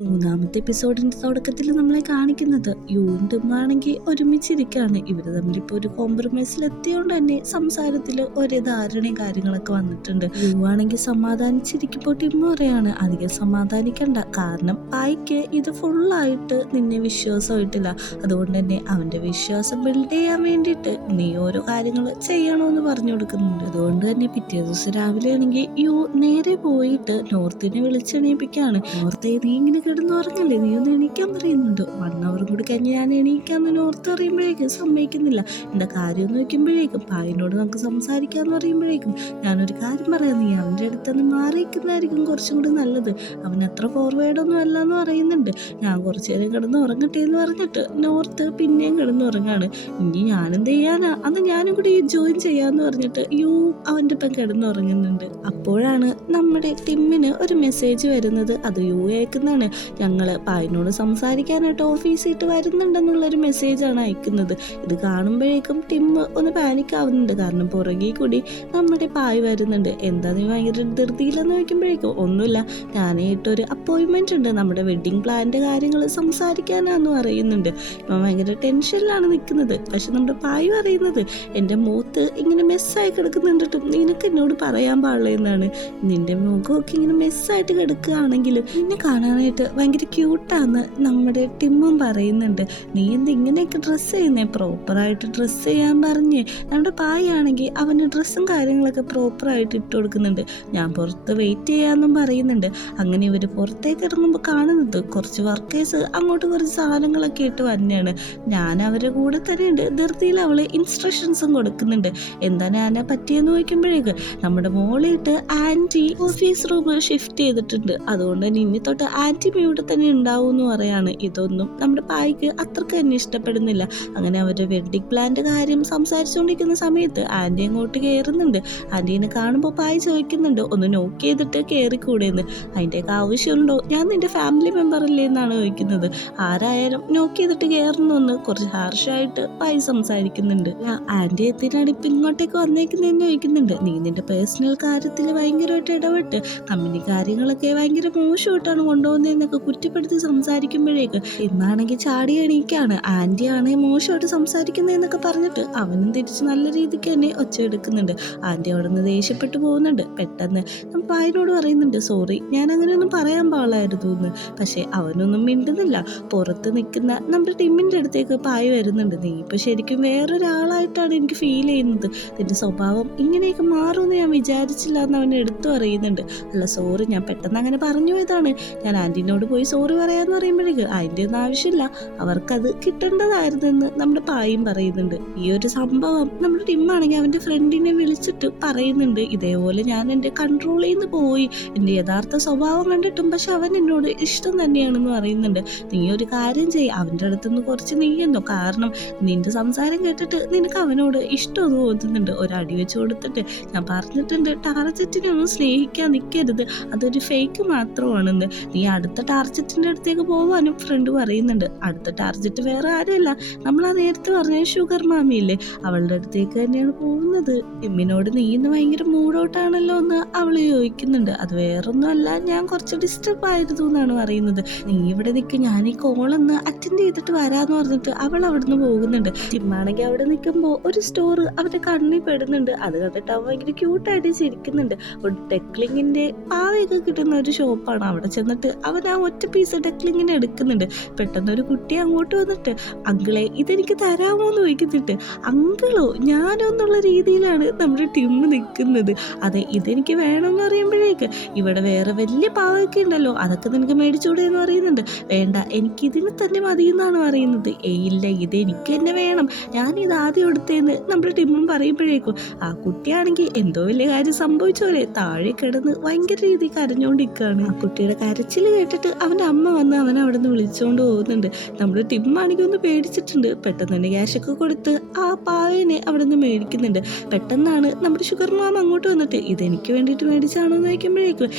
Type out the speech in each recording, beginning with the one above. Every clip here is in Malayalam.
മൂന്നാമത്തെ എപ്പിസോഡിന്റെ തുടക്കത്തിൽ നമ്മളെ കാണിക്കുന്നത് യുവും ടിമ്മാണെങ്കിൽ ഒരുമിച്ചിരിക്കുകയാണ്. ഇവര് തമ്മിലിപ്പോ ഒരു കോംപ്രമൈസിൽ എത്തിയോണ്ട് തന്നെ സംസാരത്തിൽ ഒരേ ധാരണയും കാര്യങ്ങളൊക്കെ വന്നിട്ടുണ്ട്. യു ആണെങ്കിൽ സമാധാനിച്ചിരിക്കുമ്പോൾ ടിമ്മ പറയാണ് അധികം സമാധാനിക്കണ്ട, കാരണം പായ്ക്ക് ഇത് ഫുള്ളായിട്ട് നിന്നെ വിശ്വാസമായിട്ടില്ല. അതുകൊണ്ട് തന്നെ അവന്റെ വിശ്വാസം ബിൽഡ് ചെയ്യാൻ വേണ്ടിയിട്ട് നീ ഓരോ കാര്യങ്ങൾ ചെയ്യണമെന്ന് പറഞ്ഞു കൊടുക്കുന്നുണ്ട്. അതുകൊണ്ട് തന്നെ പിറ്റേ ദിവസം രാവിലെ ആണെങ്കിൽ യു നേരെ പോയിട്ട് നോർത്തിനെ വിളിച്ചെണീപ്പിക്കുകയാണ്. നോർത്തെ, നീ ഇങ്ങനെ കിടന്ന് ഉറങ്ങല്ലേ, നീ ഒന്ന് എണീക്കാൻ പറയുന്നുണ്ട്. 1 hour കൂടി കഴിഞ്ഞ് ഞാൻ എണീക്കാന്ന് നോർത്ത് പറയുമ്പോഴേക്കും സമ്മതിക്കുന്നില്ല. എന്താ കാര്യം എന്ന് നോക്കുമ്പോഴേക്കും പായിനോട് നമുക്ക് സംസാരിക്കാന്ന് പറയുമ്പോഴേക്കും ഞാനൊരു കാര്യം പറയാം, നീ അവൻ്റെ അടുത്തുനിന്ന് മാറിയിരിക്കുന്നതായിരിക്കും കുറച്ചും കൂടി നല്ലത്. അവൻ അത്ര ഫോർവേഡൊന്നും അല്ല എന്ന് പറയുന്നുണ്ട്. ഞാൻ കുറച്ചു നേരം കിടന്ന് ഉറങ്ങട്ടെ എന്ന് പറഞ്ഞിട്ട് നോർത്ത് പിന്നെയും കിടന്ന് ഉറങ്ങാണ്. ഇനി ഞാനെന്ത് ചെയ്യാനാ, അത് ഞാനും കൂടി ജോയിൻ ചെയ്യാന്ന് പറഞ്ഞിട്ട് യു അവൻ്റെ ഒപ്പം കിടന്ന് ഉറങ്ങുന്നുണ്ട്. അപ്പോഴാണ് നമ്മുടെ ടിമ്മിന് ഒരു മെസ്സേജ് വരുന്നത്. അത് യു അയക്കുന്നതാണ്. ഞങ്ങള് പായിനോട് സംസാരിക്കാനായിട്ട് ഓഫീസിട്ട് വരുന്നുണ്ടെന്നുള്ളൊരു മെസ്സേജാണ് അയക്കുന്നത്. ഇത് കാണുമ്പോഴേക്കും ടിമ്മ് ഒന്ന് പാനിക് ആവുന്നുണ്ട്. കാരണം പുറകെ കൂടി നമ്മുടെ പായ് വരുന്നുണ്ട്. എന്താ നീ ഭയങ്കര ധൃതിയിലെന്ന് ചോദിക്കുമ്പോഴേക്കും ഒന്നുമില്ല, ഞാനായിട്ടൊരു അപ്പോയിൻമെന്റ് ഉണ്ട്, നമ്മുടെ വെഡിങ് പ്ലാന്റെ കാര്യങ്ങൾ സംസാരിക്കാനാന്ന് പറയുന്നുണ്ട്. ഇപ്പം ഭയങ്കര ടെൻഷനിലാണ് നിൽക്കുന്നത്. പക്ഷെ നമ്മുടെ പായ് പറയുന്നത് എൻ്റെ മുഖത്ത് ഇങ്ങനെ മെസ്സായി കിടക്കുന്നുണ്ടിട്ടും നിനക്ക് എന്നോട് പറയാൻ പാടില്ലെന്നാണ്. നിന്റെ മുഖമൊക്കെ ഇങ്ങനെ മെസ്സായിട്ട് കിടക്കുകയാണെങ്കിൽ നിന്നെ കാണാനായിട്ട് ഭയങ്കര ക്യൂട്ടാന്ന് നമ്മുടെ ടിമ്മും പറയുന്നുണ്ട്. നീ എന്ത് ഇങ്ങനെയൊക്കെ ഡ്രസ്സ് ചെയ്യുന്നേ, പ്രോപ്പറായിട്ട് ഡ്രസ്സ് ചെയ്യാൻ പറഞ്ഞ് നമ്മുടെ പായാണെങ്കിൽ അവന് ഡ്രസ്സും കാര്യങ്ങളൊക്കെ പ്രോപ്പറായിട്ട് ഇട്ട് കൊടുക്കുന്നുണ്ട്. ഞാൻ പുറത്ത് വെയിറ്റ് ചെയ്യാമെന്നും പറയുന്നുണ്ട്. അങ്ങനെ ഇവർ പുറത്തേക്ക് ഇറങ്ങുമ്പോൾ കാണുന്നത് കുറച്ച് വർക്കേഴ്സ് അങ്ങോട്ട് കുറച്ച് സാധനങ്ങളൊക്കെ ഇട്ട് തന്നെയാണ്. ഞാൻ അവരുടെ കൂടെ തന്നെയുണ്ട്. ധൃതിയിൽ അവള് ഇൻസ്ട്രക്ഷൻസും കൊടുക്കുന്നുണ്ട്. എന്താ ഞാനെ പറ്റിയെന്ന് ചോദിക്കുമ്പോഴേക്ക് നമ്മുടെ മോളിട്ട് ആൻറ്റി ഓഫീസ് റൂം ഷിഫ്റ്റ് ചെയ്തിട്ടുണ്ട്. അതുകൊണ്ട് തന്നെ ഇനി തൊട്ട് ആൻറ്റി ഇവിടെ തന്നെ ഉണ്ടാവും എന്ന് പറയാണ്. ഇതൊന്നും നമ്മുടെ പായ്ക്ക് അത്രക്ക് തന്നെ ഇഷ്ടപ്പെടുന്നില്ല. അങ്ങനെ അവരുടെ വെഡിങ് പ്ലാന്റെ കാര്യം സംസാരിച്ചുകൊണ്ടിരിക്കുന്ന സമയത്ത് ആൻറ്റി അങ്ങോട്ട് കയറുന്നുണ്ട്. ആൻറ്റീനെ കാണുമ്പോൾ പായ് ചോദിക്കുന്നുണ്ട്, ഒന്ന് നോക്ക് ചെയ്തിട്ട് കയറിക്കൂടെയെന്ന്. അതിൻ്റെയൊക്കെ ആവശ്യമുണ്ടോ, ഞാൻ നിന്റെ ഫാമിലി മെമ്പർ അല്ലേ എന്നാണ് ചോദിക്കുന്നത്. ആരായാലും നോക്ക് ചെയ്തിട്ട് കയറണമെന്ന് കുറച്ച് ഹാർഷായിട്ട് പായ് സംസാരിക്കുന്നുണ്ട്. ആൻറ്റി എത്തിനാണ് ഇപ്പം ഇങ്ങോട്ടേക്ക് വന്നേക്കുന്നതെന്ന് ചോദിക്കുന്നുണ്ട്. നീ നിന്റെ പേഴ്സണൽ കാര്യത്തിൽ ഭയങ്കരമായിട്ട് ഇടപെട്ട് കമ്പനി കാര്യങ്ങളൊക്കെ ഭയങ്കര മോശമായിട്ടാണ് കൊണ്ടുപോകുന്നതെന്നൊക്കെ കുറ്റപ്പെടുത്തി സംസാരിക്കുമ്പോഴേക്ക് ഇന്നാണെങ്കിൽ ചാടി എണീക്കാണ്. ആൻറ്റിയാണ് മോശമായിട്ട് സംസാരിക്കുന്നതെന്നൊക്കെ പറഞ്ഞിട്ട് അവനും തിരിച്ച് നല്ല രീതിക്ക് തന്നെ ഒച്ച എടുക്കുന്നുണ്ട്. ആൻറ്റി അവിടെ നിന്ന് ദേഷ്യപ്പെട്ടു പോകുന്നുണ്ട്. പെട്ടെന്ന് പായനോട് പറയുന്നുണ്ട്, സോറി, ഞാൻ അങ്ങനെയൊന്നും പറയാൻ പാടില്ലായിരുന്നു എന്ന്. പക്ഷെ അവനൊന്നും മിണ്ടുന്നില്ല. പുറത്ത് നിൽക്കുന്ന നമ്മുടെ ടിമ്മിൻ്റെ അടുത്തേക്ക് പായ വരുന്നുണ്ട്. നീ ഇപ്പം ശരിക്കും വേറൊരാളായിട്ടാണ് എനിക്ക് ഫീൽ ചെയ്യുന്നത്. നിന്റെ സ്വഭാവം ഇങ്ങനെയൊക്കെ മാറുമെന്ന് ഞാൻ വിചാരിച്ചില്ല എന്ന് അവൻ എടുത്തു പറയുന്നുണ്ട്. അല്ല സോറി, ഞാൻ പെട്ടെന്ന് അങ്ങനെ പറഞ്ഞു പോയതാണ്. ഞാൻ ആൻറ്റീനോട് പോയി സോറി പറയാന്ന് പറയുമ്പോഴേക്ക് അതിൻ്റെ ഒന്നും ആവശ്യമില്ല, അവർക്കത് കിട്ടേണ്ടതായിരുന്നെന്ന് നമ്മുടെ പായും പറയുന്നുണ്ട്. ഈ ഒരു സംഭവം നമ്മുടെ ടിമ്മാണെങ്കിൽ അവൻ്റെ ഫ്രണ്ടിനെ വിളിച്ചിട്ട് പറയുന്നുണ്ട്, ഇതേപോലെ ഞാൻ എൻ്റെ കൺട്രോളിൽ നിന്ന് പോയി, എൻ്റെ യഥാർത്ഥ സ്വഭാവം കണ്ടിട്ടും പക്ഷെ അവൻ എന്നോട് ഇഷ്ടം തന്നെയാണെന്ന് പറയുന്നുണ്ട്. നീ ഒരു കാര്യം ചെയ്യ്, അവൻ്റെ അടുത്തുനിന്ന് കുറച്ച് നീയെന്നോ, കാരണം നിന്റെ സംസാരം കേട്ടിട്ട് നിനക്ക് അവനോട് ഇഷ്ടമൊന്നും തോന്നുന്നുണ്ട്. ഒരടി വെച്ച് കൊടുത്തിട്ട് ഞാൻ പറഞ്ഞിട്ടുണ്ട്, ടാർജറ്റിനെ ഒന്നും സ്നേഹിക്കാൻ നിൽക്കരുത്, അതൊരു ഫേക്ക് മാത്രമാണെന്ന്. നീ അടുത്ത ടാർജറ്റിൻ്റെ അടുത്തേക്ക് പോകാനും ഫ്രണ്ട് പറയുന്നുണ്ട്. അടുത്ത ടാർജറ്റ് വേറെ ആരുമല്ല, നമ്മളാ നേരത്തെ പറഞ്ഞ ഷുഗർ മാമിയില്ലേ, അവളുടെ അടുത്തേക്ക് തന്നെയാണ് പോകുന്നത്. എമ്മിനോട് നീ ഇന്ന് ഭയങ്കര മൂഡൗട്ടാണല്ലോ എന്ന് അവള് ചോദിക്കുന്നുണ്ട്. അത് വേറൊന്നും അല്ല, ഞാൻ കുറച്ച് ഡിസ്റ്റർബ് ആയിരുന്നു എന്നാണ് പറയുന്നത്. നീ ഇവിടെ നിൽക്ക്, ഞാൻ ഈ കോളൊന്ന് അറ്റൻഡ് ചെയ്തിട്ട് വരാന്ന് പറഞ്ഞിട്ട് അവൾ അവിടുന്ന് പോകുന്നുണ്ട്. ടിമ്മാണെങ്കിൽ അവിടെ നിൽക്കുമ്പോൾ ഒരു സ്റ്റോർ അവരുടെ കണ്ണിൽ പെടുന്നുണ്ട്. അത് കണ്ടിട്ട് അവൻ ഭയങ്കര ക്യൂട്ടായിട്ട് ചിരിക്കുന്നുണ്ട്. ഒരു ഡെക്ലിങ്ങിന്റെ പാവയൊക്കെ കിട്ടുന്ന ഒരു ഷോപ്പാണ്. അവിടെ ചെന്നിട്ട് അവൻ ആ ഒറ്റ പീസ് ഡെക്ലിങ്ങിനെ എടുക്കുന്നുണ്ട്. പെട്ടെന്ന് ഒരു കുട്ടി അങ്ങോട്ട് വന്നിട്ട്, അങ്കിളെ ഇതെനിക്ക് തരാമോ എന്ന് ചോദിക്കുന്നുണ്ട്. അങ്കിളോ ഞാനോ എന്നുള്ള രീതിയിലാണ് നമ്മുടെ ടിമ്മ് നിൽക്കുന്നത്. അതെ, ഇതെനിക്ക് വേണമെന്ന് പറയുമ്പോഴേക്ക് ഇവിടെ വേറെ വലിയ പാവയൊക്കെ ഉണ്ടല്ലോ, അതൊക്കെ നിനക്ക് മേടിച്ചൂടെ എന്ന് പറയുന്നുണ്ട്. വേണ്ട, എനിക്കിതിന് തന്നെ മതി എന്നാണ് പറയുന്നത്. ഇല്ല, ഇതെനിക്ക് തന്നെ വേണം, ഞാനിത് ആദ്യം എടുത്തേന്ന് നമ്മുടെ ടിമ്മും പറയുമ്പോഴേക്കും ആ കുട്ടിയാണെങ്കിൽ എന്തോ വലിയ കാര്യം സംഭവിച്ചോലെ താഴെ കിടന്ന് ഭയങ്കര രീതിക്ക് കരഞ്ഞോണ്ടിരിക്കുകയാണ്. ആ കുട്ടിയുടെ കരച്ചിൽ കേട്ടിട്ട് അവൻ്റെ അമ്മ വന്ന് അവൻ അവിടെ നിന്ന് വിളിച്ചുകൊണ്ട് പോകുന്നുണ്ട്. നമ്മുടെ ടിമ്മാണെങ്കിൽ ഒന്ന് പേടിച്ചിട്ടുണ്ട്. പെട്ടെന്ന് തന്നെ ക്യാഷൊക്കെ കൊടുത്ത് ആ പാവേനെ അവിടെ നിന്ന് മേടിക്കുന്നുണ്ട്. പെട്ടെന്നാണ് നമ്മുടെ ഷുഗർ മാം അങ്ങോട്ട് വന്നിട്ട്, ഇതെനിക്ക് വേണ്ടിയിട്ട് മേടിച്ചാണോ എന്ന് ചോദിക്കുമ്പോഴേക്കും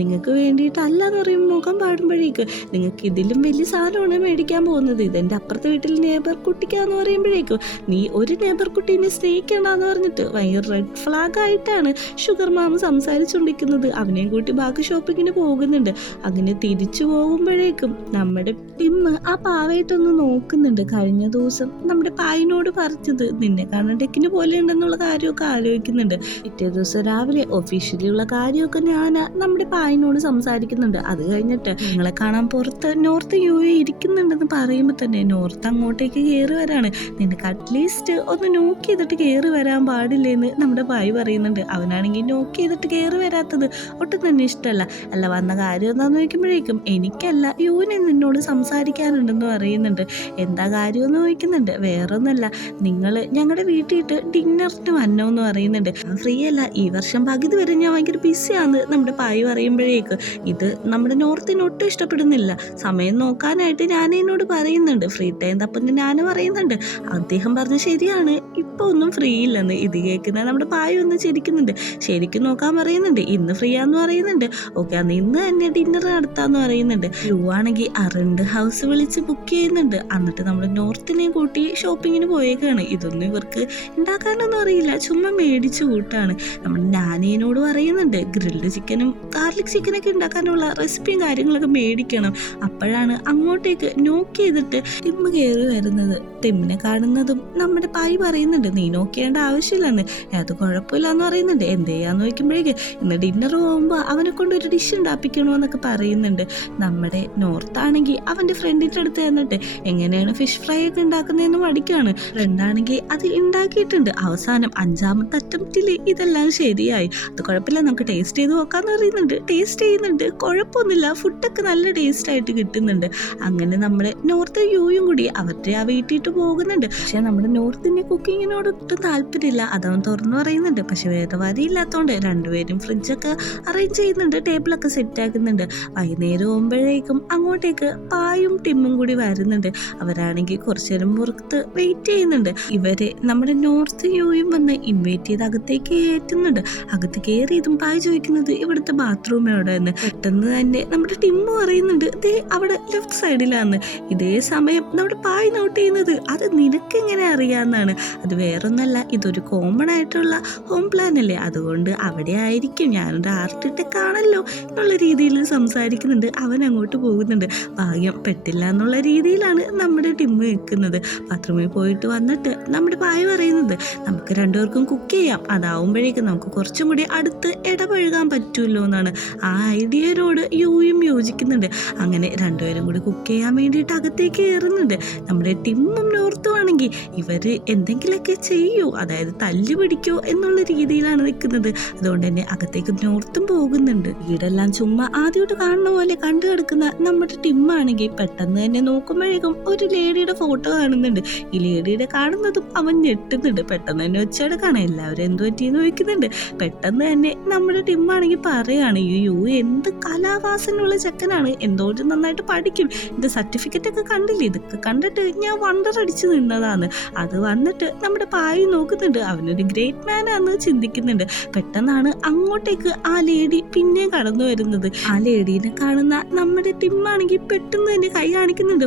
നിങ്ങൾക്ക് വേണ്ടിയിട്ടല്ല എന്ന് പറയുമ്പോൾ മുഖം പാടുമ്പോഴേക്ക് നിങ്ങൾക്ക് ഇതിലും വലിയ സാധനമാണ് മേടിക്കാൻ പോകുന്നത്, ഇതെൻ്റെ അപ്പുറത്തെ വീട്ടിൽ നെയ്ബർ കുട്ടിക്കാന്ന് പറയുമ്പോഴേക്കും നീ ഒരു നെയ്ബർ കുട്ടീനെ സ്നേഹിക്കണ്ടെന്ന് പറഞ്ഞിട്ട് ഭയങ്കര റെഡ് ഫ്ലാഗ് ആയിട്ടാണ് ഷുഗർ മാം സംസാരിച്ചുകൊണ്ടിരിക്കുന്നത്. അവനെയും കൂട്ടി ബാക്കി ഷോപ്പിങ്ങിന് പോകുന്നുണ്ട്. അങ്ങനെ തിരിച്ച് തിരിച്ചു പോകുമ്പോഴേക്കും നമ്മുടെ ടിമ്മ് ആ പാവയായിട്ടൊന്ന് നോക്കുന്നുണ്ട്. കഴിഞ്ഞ ദിവസം നമ്മുടെ പായിനോട് പറഞ്ഞത് നിന്നെ കാണാൻ ടെക്കിന് പോലെ ഉണ്ടെന്നുള്ള കാര്യമൊക്കെ ആലോചിക്കുന്നുണ്ട്. പിറ്റേ ദിവസം രാവിലെ ഒഫീഷ്യലി ഉള്ള കാര്യമൊക്കെ ഞാൻ നമ്മുടെ പായിനോട് സംസാരിക്കുന്നുണ്ട്. അത് കഴിഞ്ഞിട്ട് നിങ്ങളെ കാണാൻ പുറത്ത് നോർത്ത് UAE ഇരിക്കുന്നുണ്ടെന്ന് പറയുമ്പോൾ തന്നെ നോർത്ത് അങ്ങോട്ടേക്ക് കയറി വരാണ്. നിനക്ക് അറ്റ്ലീസ്റ്റ് ഒന്ന് നോക്ക് ചെയ്തിട്ട് കയറി വരാൻ പാടില്ലെന്ന് നമ്മുടെ പായി പറയുന്നുണ്ട്. അവനാണെങ്കിൽ നോക്ക് ചെയ്തിട്ട് കയറി വരാത്തത് ഒട്ടും തന്നെ ഇഷ്ടമല്ല. അല്ല വന്ന കാര്യം എന്താന്ന് ചോദിക്കുമ്പോഴേക്കും എനിക്കല്ല യുവിനെ നിന്നോട് സംസാരിക്കാനുണ്ടെന്ന് പറയുന്നുണ്ട്. എന്താ കാര്യമെന്ന് ചോദിക്കുന്നുണ്ട്. വേറൊന്നല്ല, നിങ്ങൾ ഞങ്ങളുടെ വീട്ടിലിട്ട് ഡിന്നറിന് വന്നോന്ന് പറയുന്നുണ്ട്. ഫ്രീ അല്ല, ഈ വർഷം പകുതി വരെ ഞാൻ ഭയങ്കര ബിസിയാന്ന് നമ്മുടെ പായി പറയുമ്പോഴേക്ക് ഇത് നമ്മുടെ നോർത്തിന് ഒട്ടും ഇഷ്ടപ്പെടുന്നില്ല. സമയം നോക്കാനായിട്ട് ഞാൻ എന്നോട് പറയുന്നുണ്ട്. ഫ്രീ ടൈം തപ്പുന്ന ഞാൻ പറയുന്നുണ്ട്. അദ്ദേഹം പറഞ്ഞ് ശരിയാണ്, ഇപ്പൊ ഒന്നും ഫ്രീ ഇല്ലെന്ന്. ഇത് കേൾക്കുന്ന നമ്മുടെ പായി ഒന്ന് ചിരിക്കുന്നുണ്ട്. ശരിക്കും നോക്കാൻ പറയുന്നുണ്ട്. ഇന്ന് ഫ്രീ ആന്ന് പറയുന്നുണ്ട്. ഓക്കെ, അന്ന് ഇന്ന് തന്നെ ഡിന്നർ നടത്താന്ന് പറയുന്നുണ്ട്. ആണെങ്കിൽ അറണ്ട് ഹൗസ് വിളിച്ച് ബുക്ക് ചെയ്യുന്നുണ്ട്. എന്നിട്ട് നമ്മൾ നോർത്തിനെയും കൂട്ടി ഷോപ്പിങ്ങിന് പോയേക്കാണ്. ഇതൊന്നും ഇവർക്ക് ഉണ്ടാക്കാനൊന്നും അറിയില്ല, ചുമ്മാ മേടിച്ചു കൂട്ടാണ്. നമ്മൾ നാനേനോട് പറയുന്നുണ്ട് ഗ്രിൽഡ് ചിക്കനും ഗാർലിക് ചിക്കനൊക്കെ ഉണ്ടാക്കാനുള്ള റെസിപ്പിയും കാര്യങ്ങളൊക്കെ മേടിക്കണം. അപ്പോഴാണ് അങ്ങോട്ടേക്ക് നോക്ക് ചെയ്തിട്ട് ടിമ്മ് കയറി വരുന്നത്. ടിമ്മിനെ കാണുന്നതും നമ്മുടെ പായി പറയുന്നുണ്ട് നീ നോക്കേണ്ട ആവശ്യമില്ലെന്ന്. അത് കുഴപ്പമില്ലാന്ന് പറയുന്നുണ്ട്. എന്ത് ചെയ്യാന്ന് ചോദിക്കുമ്പോഴേക്ക് ഇന്ന് ഡിന്നർ പോകുമ്പോൾ അവനെ കൊണ്ട് ഒരു ഡിഷ് ഉണ്ടാപ്പിക്കണമെന്നൊക്കെ പറയുന്നുണ്ട്. നമ്മുടെ നോർത്താണെങ്കിൽ അവൻ്റെ ഫ്രണ്ടിൻ്റെ അടുത്ത് ചെന്നിട്ട് എങ്ങനെയാണ് ഫിഷ് ഫ്രൈ ഒക്കെ ഉണ്ടാക്കുന്നതെന്ന് പഠിക്കുകയാണ്. ഫ്രണ്ടാണെങ്കിൽ അത് ഉണ്ടാക്കിയിട്ടുണ്ട്. അവസാനം 5ാമത്തെ അറ്റംപ്റ്റിൽ ഇതെല്ലാം ശരിയായി. അത് കുഴപ്പമില്ല, നമുക്ക് ടേസ്റ്റ് ചെയ്ത് നോക്കാന്ന് പറയുന്നുണ്ട്. ടേസ്റ്റ് ചെയ്യുന്നുണ്ട്, കുഴപ്പമൊന്നുമില്ല, ഫുഡൊക്കെ നല്ല ടേസ്റ്റ് ആയിട്ട് കിട്ടുന്നുണ്ട്. അങ്ങനെ നമ്മുടെ നോർത്ത് യുയും കൂടി അവരുടെ ആ വീട്ടിട്ട് പോകുന്നുണ്ട്. പക്ഷെ നമ്മുടെ നോർത്തിൻ്റെ കുക്കിങ്ങിനോട് ഒട്ടും താല്പര്യമില്ല. അതവൻ തുറന്നു പറയുന്നുണ്ട്. പക്ഷെ വേറെ വരിയില്ലാത്തതുകൊണ്ട് രണ്ടുപേരും ഫ്രിഡ്ജൊക്കെ അറേഞ്ച് ചെയ്യുന്നുണ്ട്, ടേബിളൊക്കെ സെറ്റ് ആക്കുന്നുണ്ട്. വൈകുന്നേരം ആകുമ്പോഴേക്കും അങ്ങോട്ടേക്ക് പായും ടിമ്മും കൂടി വരുന്നുണ്ട്. അവരാണെങ്കിൽ കുറച്ചു നേരം പുറത്ത് വെയിറ്റ് ചെയ്യുന്നുണ്ട്. ഇവരെ നമ്മുടെ നോർത്ത് യുയും വന്ന് ഇൻവൈറ്റ് ചെയ്ത് അകത്തേക്ക് കയറ്റുന്നുണ്ട്. അകത്ത് കയറിയതും പായ് ചോദിക്കുന്നത് ഇവിടുത്തെ ബാത്റൂം എവിടെ എന്ന്. പെട്ടെന്ന് തന്നെ നമ്മുടെ ടിമ്മ് പറയുന്നുണ്ട് ദേ അവിടെ ലെഫ്റ്റ് സൈഡിലാന്ന്. ഇതേ സമയം നമ്മുടെ പായ് നോട്ട് ചെയ്യുന്നത് അത് നിനക്ക് എങ്ങനെ അറിയാമെന്നാണ്. അത് വേറൊന്നല്ല, ഇതൊരു കോമൺ ആയിട്ടുള്ള ഹോം പ്ലാൻ അല്ലേ, അതുകൊണ്ട് അവിടെ ആയിരിക്കും, ഞാനൊരു ആർട്ടിടെക് ആണല്ലോ എന്നുള്ള രീതിയിൽ സംസാരിക്കുന്നുണ്ട്. അവൻ അങ്ങോട്ട് പോകുന്നുണ്ട്. ഭാഗ്യം പെട്ടില്ല എന്നുള്ള രീതിയിലാണ് നമ്മുടെ ടിമ്മ് നിൽക്കുന്നത്. ബാത്റൂമിൽ പോയിട്ട് വന്നിട്ട് നമ്മുടെ പായ പറയുന്നത് നമുക്ക് രണ്ടുപേർക്കും കുക്ക് ചെയ്യാം, അതാവുമ്പോഴേക്കും നമുക്ക് കുറച്ചും കൂടി അടുത്ത് ഇടപഴകാൻ പറ്റുമല്ലോ എന്നാണ്. ആ ഐഡിയയോട് യുയും യോജിക്കുന്നുണ്ട്. അങ്ങനെ രണ്ടുപേരും കൂടി കുക്ക് ചെയ്യാൻ വേണ്ടിയിട്ട് അകത്തേക്ക് കയറുന്നുണ്ട്. നമ്മുടെ ടിമ്മും നോർത്തും ആണെങ്കിൽ ഇവർ എന്തെങ്കിലുമൊക്കെ ചെയ്യോ, അതായത് തല്ലു പിടിക്കോ എന്നുള്ള രീതിയിലാണ് നിൽക്കുന്നത്. അതുകൊണ്ട് തന്നെ അകത്തേക്ക് നോർത്തും പോകുന്നുണ്ട്. വീടെല്ലാം ചുമ്മാ ആദ്യമായിട്ട് കാണുന്ന പോലെ കണ്ടു കിടക്കുന്ന നമ്മുടെ ടിമ്മാണെങ്കിൽ പെട്ടെന്ന് തന്നെ നോക്കുമ്പോഴേക്കും ഒരു ലേഡിയുടെ ഫോട്ടോ കാണുന്നുണ്ട്. ഈ ലേഡിയുടെ കാണുന്നതും അവൻ ഞെട്ടുന്നുണ്ട്. പെട്ടെന്ന് തന്നെ ഒച്ചയെടുക്കാണ്. എല്ലാവരും എന്ത് പറ്റിയെന്ന് ചോദിക്കുന്നുണ്ട്. പെട്ടെന്ന് തന്നെ നമ്മുടെ ടിമ്മാണെങ്കിൽ പറയാണ് യു എന്ത് കലാവാസനുള്ള ചെക്കനാണ്, എന്തോരം നന്നായിട്ട് പഠിക്കും, ഇത് സർട്ടിഫിക്കറ്റ് ഒക്കെ കണ്ടില്ലേ, ഇതൊക്കെ കണ്ടിട്ട് ഞാൻ വണ്ടർ അടിച്ച് നിന്നതാണ്. അത് വന്നിട്ട് നമ്മുടെ പായി നോക്കുന്നുണ്ട്. അവനൊരു ഗ്രേറ്റ് മാനാന്ന് ചിന്തിക്കുന്നുണ്ട്. പെട്ടെന്നാണ് അങ്ങോട്ടേക്ക് ആ ലേഡി പിന്നെ കടന്നു വരുന്നത്. ആ ലേഡീനെ കാണുന്ന നമ്മുടെ ടിമ്മാണെങ്കിൽ പെട്ടെന്ന് തന്നെ കൈ കാണിക്കുന്നുണ്ട്.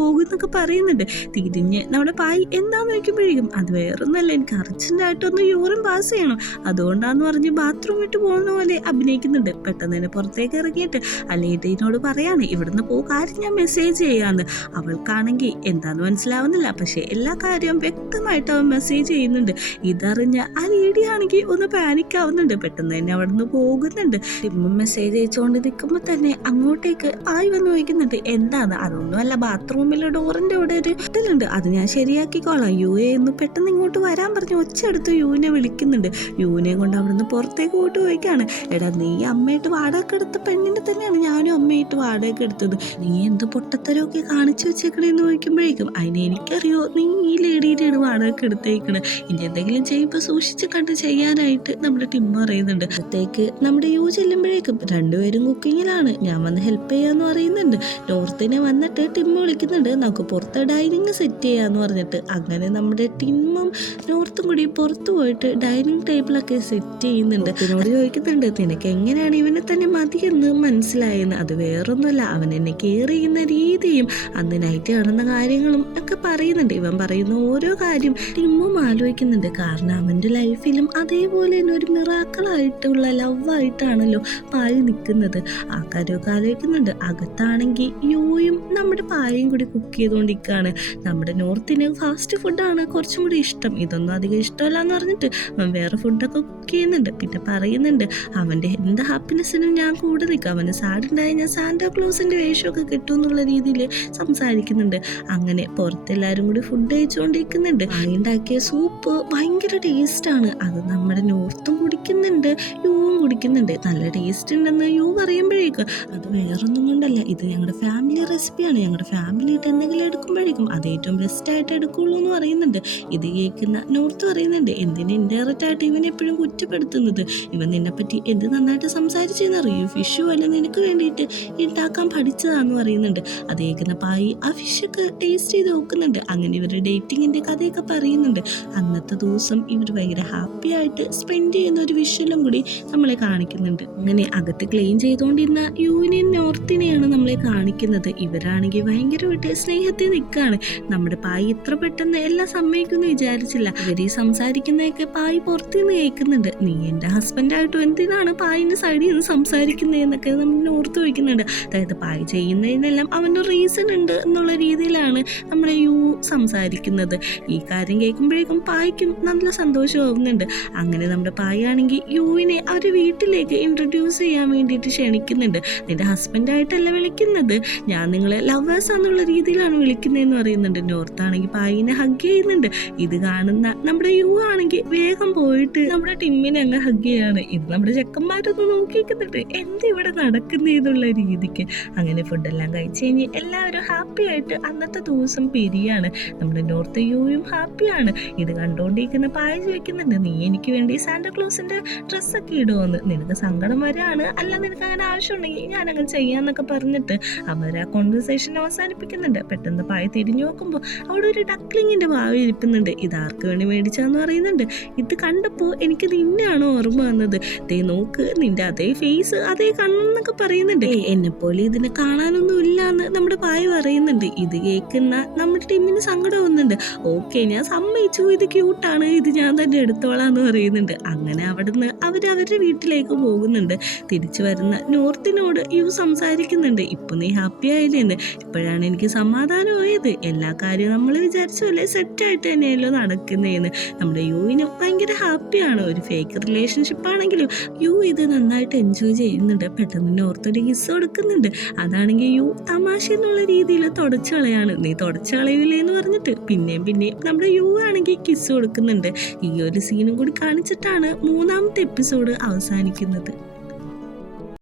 പോകുന്നൊക്കെ പറയുന്നുണ്ട്. തിരിഞ്ഞ് നമ്മുടെ പായ് എന്താന്ന് ചോദിക്കുമ്പോഴേക്കും അത് വേറൊന്നല്ല, എനിക്ക് അർജന്റായിട്ടൊന്ന് യൂറിൻ പാസ് ചെയ്യണം, അതുകൊണ്ടാന്ന് പറഞ്ഞ് ബാത്റൂം വിട്ട് പോകുന്ന പോലെ അഭിനയിക്കുന്നുണ്ട്. പെട്ടെന്ന് തന്നെ പുറത്തേക്ക് ഇറങ്ങിയിട്ട് ആ ലേഡീനോട് പറയാണ് ഇവിടുന്ന് കാര്യം ഞാൻ മെസ്സേജ് ചെയ്യാന്ന്. അവൾക്കാണെങ്കിൽ എന്താന്ന് മനസ്സിലാവുന്നില്ല, പക്ഷെ എല്ലാ കാര്യവും വ്യക്തമായിട്ട് അവൻ മെസ്സേജ് ചെയ്യുന്നുണ്ട്. ഇതറിഞ്ഞ ആ ലേഡി ആണെങ്കിൽ ഒന്ന് പാനിക് ആവുന്നുണ്ട്. പെട്ടെന്ന് തന്നെ അവിടെ നിന്ന് പോകുന്നുണ്ട്. ടിമ്മും മെസ്സേജ് അയച്ചുകൊണ്ട് നിൽക്കുമ്പോൾ തന്നെ അങ്ങോട്ടേക്ക് ആയി വന്ന് ചോദിക്കുന്നുണ്ട് എന്താന്ന്. അതൊന്നുമല്ല, ബാത്റൂമിലെ ഡോറിന്റെ അവിടെ ഒരു ഇടലുണ്ട്, അത് ഞാൻ ശരിയാക്കിക്കോളാം. എന്ന് പെട്ടെന്ന് ഇങ്ങോട്ട് വരാൻ പറഞ്ഞ് ഒച്ചയെടുത്ത് യുവിനെ വിളിക്കുന്നുണ്ട്. യുവിനെയും കൊണ്ട് അവിടെ നിന്ന് പുറത്തേക്ക് പോയിട്ട് ചോദിക്കാണ് എടാ നീ അമ്മയായിട്ട് വാടക എടുത്ത പെണ്ണിന്റെ തന്നെയാണ് ഞാനും അമ്മയായിട്ട് വാടക എടുത്തത്, നീ എന്ത് പൊട്ടത്തരമൊക്കെ കാണിച്ചു വെച്ചേക്കണേന്ന് ചോദിക്കുമ്പോഴേക്കും അതിന് എനിക്കറിയോ നീ ഈ ലേഡിയുടെ വാടക എടുത്തേക്കണ്, ഇനി എന്തെങ്കിലും ചെയ്യുമ്പോൾ സൂക്ഷിച്ച് കണ്ട് ചെയ്യാനായിട്ട് നമ്മുടെ ടിമ്മ് പറയുന്നുണ്ട്. അത്തേക്ക് നമ്മുടെ യു ചെല്ലുമ്പോഴേക്കും രണ്ടുപേരും കുക്കിങ്ങിലാണ്. ഞാൻ വന്ന് ഹെൽപ്പ് ചെയ്യാന്ന് പറയുന്നുണ്ട്. നോർത്തിനെ വന്നിട്ട് ടിമ്മ് വിളിക്കുന്നുണ്ട് നമുക്ക് പുറത്ത് ഡൈനിങ് സെറ്റ് ചെയ്യാന്ന് പറഞ്ഞിട്ട്. അങ്ങനെ നമ്മുടെ ടിമ്മും നോർത്തും കൂടി പുറത്ത് പോയിട്ട് ഡൈനിങ് ടേബിളൊക്കെ സെറ്റ് ചെയ്യുന്നുണ്ട്. ഇതിനോട് ചോദിക്കുന്നുണ്ട് നിനക്ക് എങ്ങനെയാണ് ഇവനെ തന്നെ മതിയെന്ന് മനസ്സിലായെന്ന്. അത് വേറൊന്നുമല്ല, അവൻ എന്നെ കെയർ ചെയ്യുന്ന രീതിയും അന്ന് നൈറ്റ് നടന്ന കാര്യങ്ങളും ഒക്കെ പറയുന്നുണ്ട്. ഇവൻ പറയുന്ന ഓരോ കാര്യം ടിമ്മും ആലോചിക്കുന്നുണ്ട്. കാരണം അവൻ്റെ ലൈഫിലും അതേപോലെ തന്നെ ഒരു മിറാക്കിളായിട്ടുള്ള ലവ് ആയിട്ടാണല്ലോ പായി നിൽക്കുന്നത്. ആ കാര്യമൊക്കെ ആലോചിക്കുന്നുണ്ട്. അകത്താണെങ്കിൽ യുയും നമ്മുടെ പായയും കൂടി കുക്ക് ചെയ്തുകൊണ്ടിരിക്കുകയാണ്. നമ്മുടെ നോർത്തിന് ഫാസ്റ്റ് ഫുഡാണ് കുറച്ചും കൂടി ഇഷ്ടം. ഇതൊന്നും അധികം ഇഷ്ടമല്ല എന്ന് പറഞ്ഞിട്ട് അവൻ വേറെ ഫുഡൊക്കെ കുക്ക് ചെയ്യുന്നുണ്ട്. പിന്നെ പറയുന്നുണ്ട് അവൻ്റെ എന്ത് ഹാപ്പിനെസ്സിനും ഞാൻ കൂടെ നിൽക്കും, അവന് സാഡ് ഉണ്ടായി ഞാൻ സാന്റാക്ലോസിന്റെ വേഷമൊക്കെ കിട്ടും എന്നുള്ള രീതിയിൽ സംസാരിക്കുന്നുണ്ട്. അങ്ങനെ പുറത്തെല്ലാവരും കൂടി ഫുഡ് കഴിച്ചുകൊണ്ടിരിക്കുന്നുണ്ട്. ഉണ്ടാക്കിയ സൂപ്പ് ഭയങ്കര ടേസ്റ്റാണ്. അത് നമ്മുടെ നോർത്തും കുടിക്കുന്നുണ്ട്, യുവും കുടിക്കുന്നുണ്ട്. നല്ല ടേസ്റ്റ് ഉണ്ടെന്ന് യു പറയുമ്പോഴേക്കും അത് വേറൊന്നും കൊണ്ടല്ല, ഇത് ഞങ്ങളുടെ ഫാമിലി റെസിപ്പിയാണ്, ഞങ്ങളുടെ ഫാമിലിയിട്ട് എന്തെങ്കിലും എടുക്കുമ്പോഴേക്കും അത് ഏറ്റവും ബെസ്റ്റ് ആയിട്ട് എടുക്കുള്ളൂ എന്ന് പറയുന്നുണ്ട്. ഇത് കേൾക്കുന്ന നോർത്ത് പറയുന്നുണ്ട് എന്തിന് ഇൻഡയറക്റ്റ് ആയിട്ട് ഇവൻ എപ്പോഴും കുറ്റപ്പെടുത്തുന്നത്, ഇവൻ നിന്നെപ്പറ്റി എന്ത് നന്നായിട്ട് സംസാരിച്ചെന്നറിയൂ, ഫിഷു അല്ല നിനക്ക് വേണ്ടിയിട്ട് ഉണ്ടാക്കാൻ പഠിച്ചതാന്ന് പറയുന്നുണ്ട്. അത് കേൾക്കുന്ന പായി ആ ഫിഷൊക്കെ ടേസ്റ്റ് ചെയ്ത് നോക്കുന്നുണ്ട്. അങ്ങനെ ഇവരുടെ ഡേറ്റിങ്ങിന്റെ കഥയൊക്കെ പറയുന്നുണ്ട്. അന്നത്തെ ദിവസം ഇവർ ഭയങ്കര ഹാപ്പി ആയിട്ട് സ്പെൻഡ് ചെയ്യുന്ന ഒരു വിഷ്വലും കൂടി നമ്മളെ കാണിക്കുന്നുണ്ട്. അങ്ങനെ അകത്ത് ക്ലീൻ ചെയ്തുകൊണ്ടിരുന്ന യൂണിയൻ നോർത്തിനെയാണ് നമ്മളെ കാണിക്കുന്നത്. ഇവരാണെങ്കിൽ ഭയങ്കരമായിട്ട് സ്നേഹത്തിൽ നിൽക്കുകയാണ്. നമ്മുടെ പായി ഇത്ര പെട്ടെന്ന് എല്ലാം സമ്മതിക്കുമെന്ന് വിചാരിച്ചില്ല. ഇവര് സംസാരിക്കുന്നതൊക്കെ പായി പുറത്തുനിന്ന് കേൾക്കുന്നുണ്ട്. നീ എൻ്റെ ഹസ്ബൻഡായിട്ടും എന്തിനാണ് പായിന്റെ സൈഡിൽ നിന്ന് സംസാരിക്കുന്നതെന്നൊക്കെ നമ്മൾ ഓർത്ത് വയ്ക്കുന്നുണ്ട്. അതായത് പായി ചെയ്യുന്നതിനെല്ലാം അവൻ്റെ റീസൺ ഉണ്ട് എന്നുള്ള രീതിയിലാണ് നമ്മുടെ യു സംസാരിക്കുന്നത്. ഈ കാര്യം കേൾക്കുമ്പോഴേക്കും പായ്ക്കും നല്ല സന്തോഷമാവുന്നുണ്ട്. അങ്ങനെ നമ്മുടെ പായ് ആണെങ്കിൽ യുവിനെ അവരുടെ വീട്ടിലേക്ക് ഇൻട്രൊഡ്യൂസ് ചെയ്യാൻ വേണ്ടിയിട്ട് ക്ഷണിക്കുന്നുണ്ട്. നിന്റെ ഹസ്ബൻഡായിട്ടല്ല വിളിക്കുന്നത്, ഞാൻ നിങ്ങളെ ലവേഴ്സ് എന്നുള്ള രീതിയിലാണ് വിളിക്കുന്നതെന്ന് പറയുന്നുണ്ട്. നോർത്താണെങ്കിൽ പായിനെ ഹഗ് ചെയ്യുന്നുണ്ട്. ഇത് കാണുന്ന നമ്മുടെ യു ആണെങ്കിൽ വേഗം പോയിട്ട് നമ്മുടെ ടിമ്മിനെ അങ്ങ് ഹഗ് ചെയ്യാണ്. ഇത് നമ്മുടെ ചെക്കന്മാരൊന്ന് നോക്കിക്കുന്നുണ്ട് എന്തിവിടെ നടക്കുന്നതെന്നുള്ള രീതിക്ക്. അങ്ങനെ ഫുഡെല്ലാം കഴിച്ച് കഴിഞ്ഞ് എല്ലാവരും ഹാപ്പി ആയിട്ട് അന്നത്തെ ദിവസം പിരിയാണ്. നമ്മുടെ നോർത്ത് യുയും ഹാപ്പിയാണ്. ഇത് കണ്ടുകൊണ്ടിരിക്കുന്ന പായ ചോദിക്കുന്നുണ്ട് നീ എനിക്ക് വേണ്ടി സാന്റാക്ലോസിന്റെ ഡ്രസ്സൊക്കെ ഇടുമെന്ന്, നിനക്ക് സങ്കടം വരാണ്, അല്ല നിനക്ക് അങ്ങനെ ആവശ്യമുണ്ടെങ്കിൽ ഞാൻ അങ്ങനെ ചെയ്യാന്നൊക്കെ പറഞ്ഞിട്ട് അവർ ആ കോൺവെർസേഷൻ അവസാനിപ്പിക്കുന്നുണ്ട്. പെട്ടെന്ന് പായ തിരിഞ്ഞു നോക്കുമ്പോൾ അവിടെ ഒരു ഡക്ലിങ്ങിന്റെ ഭാവി ഇരിക്കുന്നുണ്ട്. ഇത് ആർക്ക് വേണ്ടി മേടിച്ചാന്ന് പറയുന്നുണ്ട്. ഇത് കണ്ടപ്പോൾ എനിക്ക് നിന്നെയാണോ ഓർമ്മ വന്നത്, ദേ നോക്ക് നിന്റെ അതേ ഫേസ് അതേ കണ്ണെന്നൊക്കെ പറയുന്നുണ്ട്. എന്നെപ്പോലെ ഇതിനെ കാണാനൊന്നും ഇല്ല എന്ന് നമ്മുടെ പായ പറയുന്നുണ്ട്. ഇത് കേൾക്കുന്ന നമ്മുടെ ടീമിന് സങ്കടമാവുന്നുണ്ട്. ഓക്കെ ഞാൻ സമ്മതിച്ചു, ഇത് ക്യൂട്ടാണ്, ഇത് ഞാൻ തന്നെ എടുത്തോളാം എന്ന് പറയുന്നുണ്ട്. അങ്ങനെ അവിടുന്ന് അവരുടെ വീട്ടിലേക്ക് പോകുന്നുണ്ട്. തിരിച്ചു വരുന്ന നോർത്തിനോട് യു സംസാരിക്കുന്നുണ്ട്. ഇപ്പൊ നീ ഹാപ്പി ആയില്ലേന്ന്, ഇപ്പോഴാണ് എനിക്ക് സമാധാനമായത്, എല്ലാ കാര്യവും നമ്മൾ വിചാരിച്ച പോലെ സെറ്റായിട്ട് തന്നെയല്ലോ നടക്കുന്നതെന്ന്. നമ്മുടെ യുവിന് ഭയങ്കര ഹാപ്പിയാണ്. ഒരു ഫേക്ക് റിലേഷൻഷിപ്പ് ആണെങ്കിലും യു ഇത് നന്നായിട്ട് എൻജോയ് ചെയ്യുന്നുണ്ട്. പെട്ടെന്ന് നോർത്തൊരു കിസ് കൊടുക്കുന്നുണ്ട്. അതാണെങ്കിൽ യു തമാശ എന്നുള്ള രീതിയിൽ തുടച്ചു കളയാണ്. നീ തുടച്ചു കളയില്ലേ എന്ന് പറഞ്ഞിട്ട് പിന്നെയും നമ്മുടെ യു ആണെങ്കിൽ കിസ് കൊടുക്കുന്നുണ്ട്. ഈ ഒരു സീനും കൂടി കാണിച്ചിട്ടാണ് 3ാമത്തെ എപ്പിസോഡ് അവസാനിക്കുന്നത്.